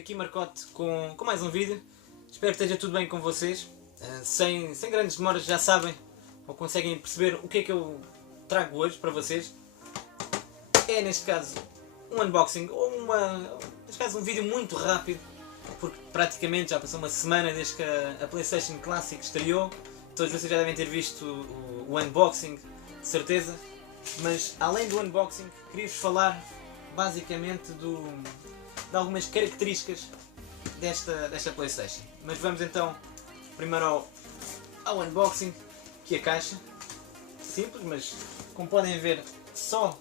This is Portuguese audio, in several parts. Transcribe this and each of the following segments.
daqui Marcote com mais um vídeo. Espero que esteja tudo bem com vocês. Sem grandes demoras, já sabem ou conseguem perceber o que é que eu trago hoje para vocês. É neste caso um unboxing ou neste caso um vídeo muito rápido, porque praticamente já passou uma semana desde que a PlayStation Classic estreou. Todos vocês já devem ter visto o unboxing, de certeza. Mas além do unboxing, queria-vos falar basicamente de algumas características desta PlayStation. Mas vamos então primeiro ao unboxing, que é a caixa. Simples, mas como podem ver, só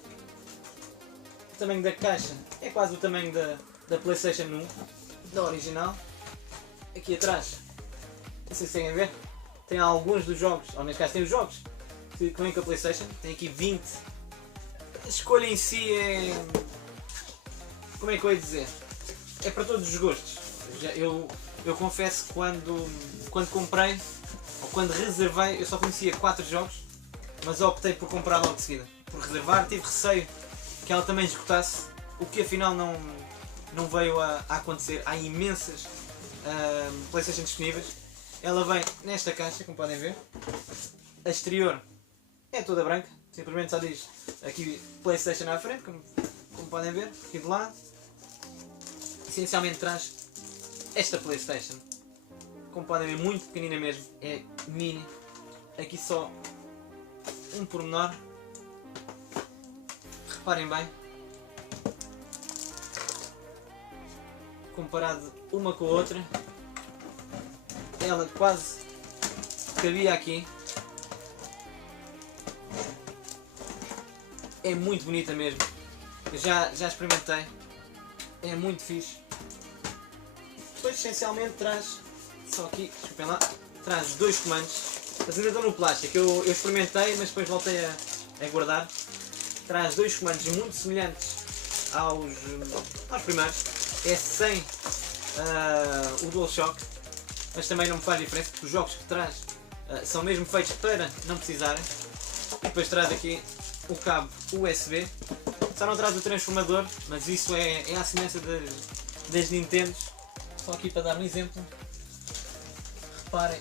o tamanho da caixa é quase o tamanho da PlayStation 1, da original. Aqui atrás, não sei se conseguem ver, tem alguns dos jogos, ou neste caso tem os jogos que vêm com a PlayStation, tem aqui 20. A escolha em si é... como é que eu ia dizer? É para todos os gostos. Eu confesso que quando comprei, ou quando reservei, eu só conhecia 4 jogos, mas optei por comprar logo de seguida. Por reservar, tive receio que ela também esgotasse, o que afinal não veio a acontecer. Há imensas PlayStation disponíveis. Ela vem nesta caixa, como podem ver. A exterior é toda branca, simplesmente só diz aqui PlayStation à frente, como podem ver, aqui de lado. Essencialmente traz esta PlayStation, como podem ver, muito pequenina mesmo, é mini. Aqui só um pormenor, reparem bem, comparado uma com a outra, ela quase cabia aqui. É muito bonita mesmo, eu já experimentei, é muito fixe. Depois essencialmente traz, só aqui, desculpem lá, traz dois comandos, mas ainda estão no plástico, eu experimentei mas depois voltei a guardar. Traz dois comandos muito semelhantes aos primeiros, é sem o DualShock, mas também não me faz diferença porque os jogos que traz são mesmo feitos para não precisarem. E depois traz aqui o cabo USB, só não traz o transformador, mas isso é a semelhança das Nintendos. Só aqui para dar um exemplo, reparem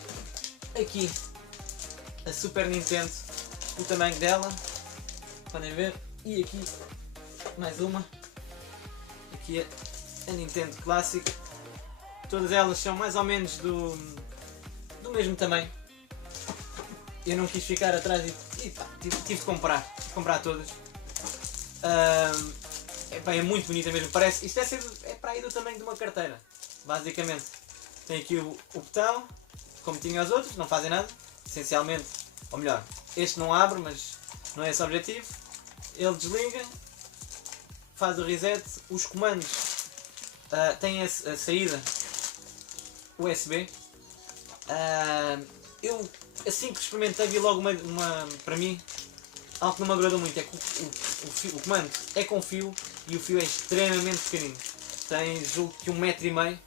aqui a Super Nintendo, o tamanho dela, podem ver, e aqui mais uma, aqui a Nintendo Classic. Todas elas são mais ou menos do mesmo tamanho. Eu não quis ficar atrás e pá, tive de comprar todas. É muito bonita mesmo, parece, isto é para aí do tamanho de uma carteira, basicamente. Tem aqui o botão, como tinha os outros, não fazem nada, essencialmente, ou melhor, este não abre, mas não é esse o objetivo. Ele desliga, faz o reset, os comandos têm a saída USB. Eu assim que experimentei vi logo para mim, algo que não me agradou muito é que o comando é com fio e o fio é extremamente pequenino. Tem, julgo que 1,5 m,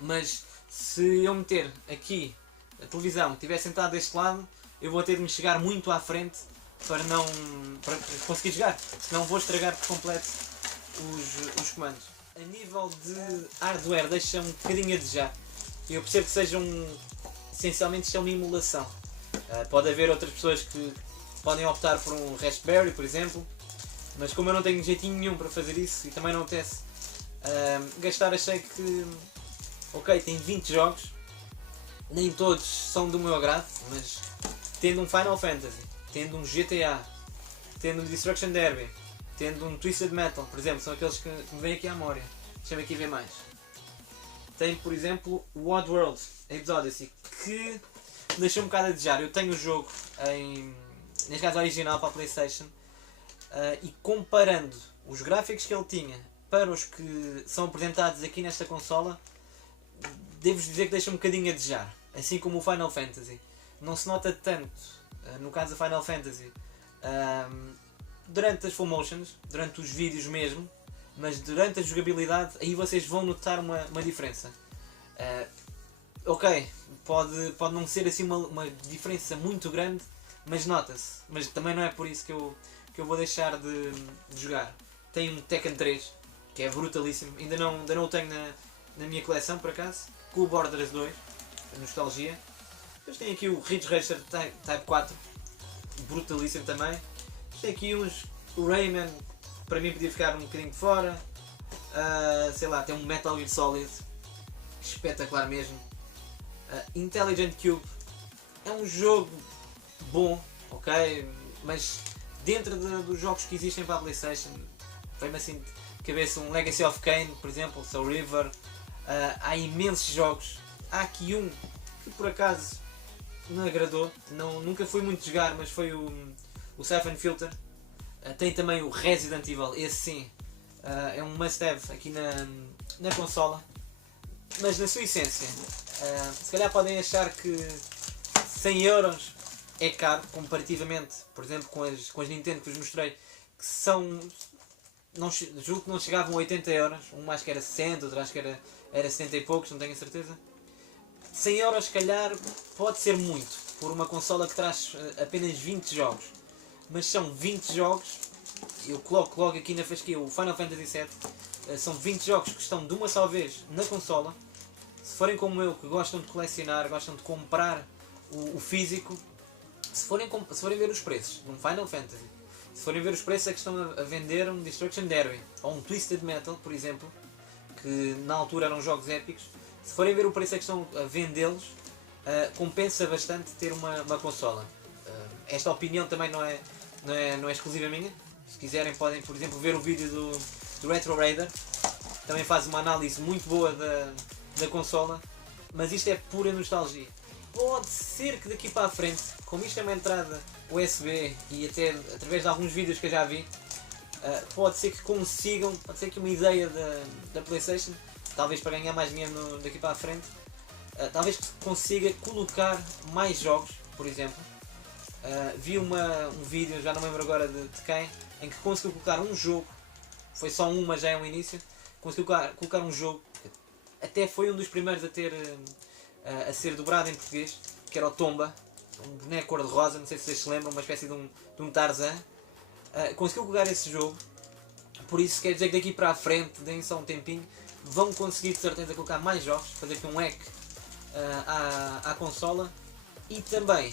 mas se eu meter aqui a televisão, estiver sentado deste lado, eu vou ter de me chegar muito à frente para conseguir jogar, senão vou estragar por completo os comandos. A nível de hardware deixa um bocadinho a desejar. Eu percebo que essencialmente isto é uma emulação. Pode haver outras pessoas que podem optar por um Raspberry, por exemplo, mas como eu não tenho jeitinho nenhum para fazer isso e também não apetece gastar, achei que ok, tem 20 jogos, nem todos são do meu agrado, mas tendo um Final Fantasy, tendo um GTA, tendo um Destruction Derby, tendo um Twisted Metal, por exemplo, são aqueles que me vêm aqui à memória. Deixa-me aqui ver mais. Tem, por exemplo, o Oddworld Abe's Odyssey, que me deixou um bocado a desejar. Eu tenho o jogo neste caso original para a PlayStation, e comparando os gráficos que ele tinha para os que são apresentados aqui nesta consola, devo-vos dizer que deixa um bocadinho a desejar. Assim como o Final Fantasy. Não se nota tanto, no caso do Final Fantasy, durante as full motions, durante os vídeos mesmo, mas durante a jogabilidade aí vocês vão notar uma diferença. Ok, pode não ser assim uma diferença muito grande, mas nota-se. Mas também não é por isso que eu vou deixar de jogar. Tem um Tekken 3, que é brutalíssimo, ainda não o tenho na minha coleção por acaso, com o Borderlands 2, a nostalgia. Depois tem aqui o Ridge Racer Type 4, brutalíssimo também. Tem aqui uns, o Rayman, para mim podia ficar um bocadinho de fora. Sei lá, tem um Metal Gear Solid, espetacular mesmo. Intelligent Cube, é um jogo bom, ok, mas dentro dos jogos que existem para a PlayStation, foi-me assim de cabeça um Legacy of Kain, por exemplo, Soul River. Há imensos jogos. Há aqui um que por acaso me agradou, nunca fui muito jogar, mas foi o Siphon Filter. Tem também o Resident Evil, esse sim, é um must-have aqui na consola. Mas na sua essência, se calhar podem achar que 100€ é caro comparativamente, por exemplo, com as Nintendo que vos mostrei, que são, julgo que não chegavam a 80€, um acho que era 60, outro acho que era 70 e poucos, não tenho a certeza. 100€ se calhar pode ser muito, por uma consola que traz apenas 20 jogos, mas são 20 jogos, eu coloco logo aqui na fasquia o Final Fantasy VII, são 20 jogos que estão de uma só vez na consola. Se forem como eu, que gostam de colecionar, gostam de comprar o físico, se forem ver os preços de um Final Fantasy, se forem ver os preços que estão a vender um Destruction Derby ou um Twisted Metal, por exemplo, que na altura eram jogos épicos, se forem ver o preço que estão a vendê-los, compensa bastante ter uma consola. Esta opinião também não é exclusiva minha. Se quiserem podem, por exemplo, ver o vídeo do Retro Raider, também faz uma análise muito boa da consola, mas isto é pura nostalgia. Pode ser que daqui para a frente, como isto é uma entrada USB e até através de alguns vídeos que eu já vi, pode ser que consigam, pode ser que uma ideia da PlayStation, talvez para ganhar mais dinheiro daqui para a frente, talvez consiga colocar mais jogos, por exemplo. Vi um vídeo, já não me lembro agora de quem, em que conseguiu colocar um jogo, foi só um, mas já é um início, conseguiu colocar um jogo, até foi um dos primeiros a ser dobrado em português, que era o Tomba, um boneco cor-de-rosa, não sei se vocês se lembram, uma espécie de um Tarzan. Conseguiu colocar esse jogo, por isso quer dizer que daqui para a frente, deem só um tempinho, vão conseguir de certeza colocar mais jogos, fazer aqui um hack à consola. E também,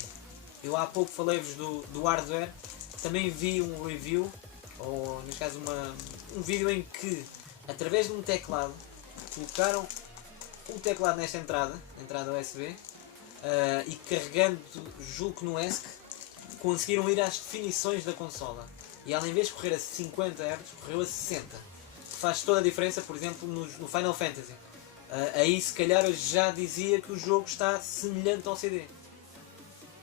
eu há pouco falei-vos do hardware, também vi um review, ou neste caso um vídeo em que, através de um teclado, colocaram o teclado nesta entrada USB, e carregando, julgo que no ESC, conseguiram ir às definições da consola. E ela, em vez de correr a 50 Hz, correu a 60. Faz toda a diferença, por exemplo, no Final Fantasy. Aí se calhar eu já dizia que o jogo está semelhante ao CD.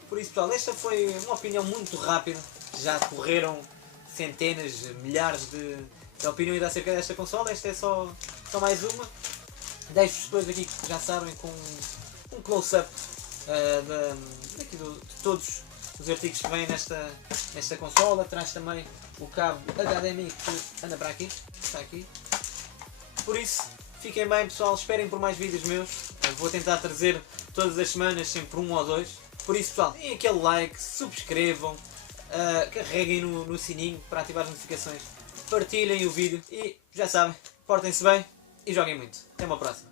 Por isso, pessoal, esta foi uma opinião muito rápida. Já correram centenas, milhares de opiniões acerca desta consola. Esta é só mais uma. Deixo-vos depois aqui, que já sabem, com um close-up de todos os artigos que vêm nesta consola. Traz também o cabo HDMI que anda para aqui, está aqui. Por isso, fiquem bem, pessoal, esperem por mais vídeos meus. Eu vou tentar trazer todas as semanas, sempre um ou dois. Por isso, pessoal, deem aquele like, subscrevam, carreguem no sininho para ativar as notificações, partilhem o vídeo e, já sabem, portem-se bem e joguem muito. Até uma próxima.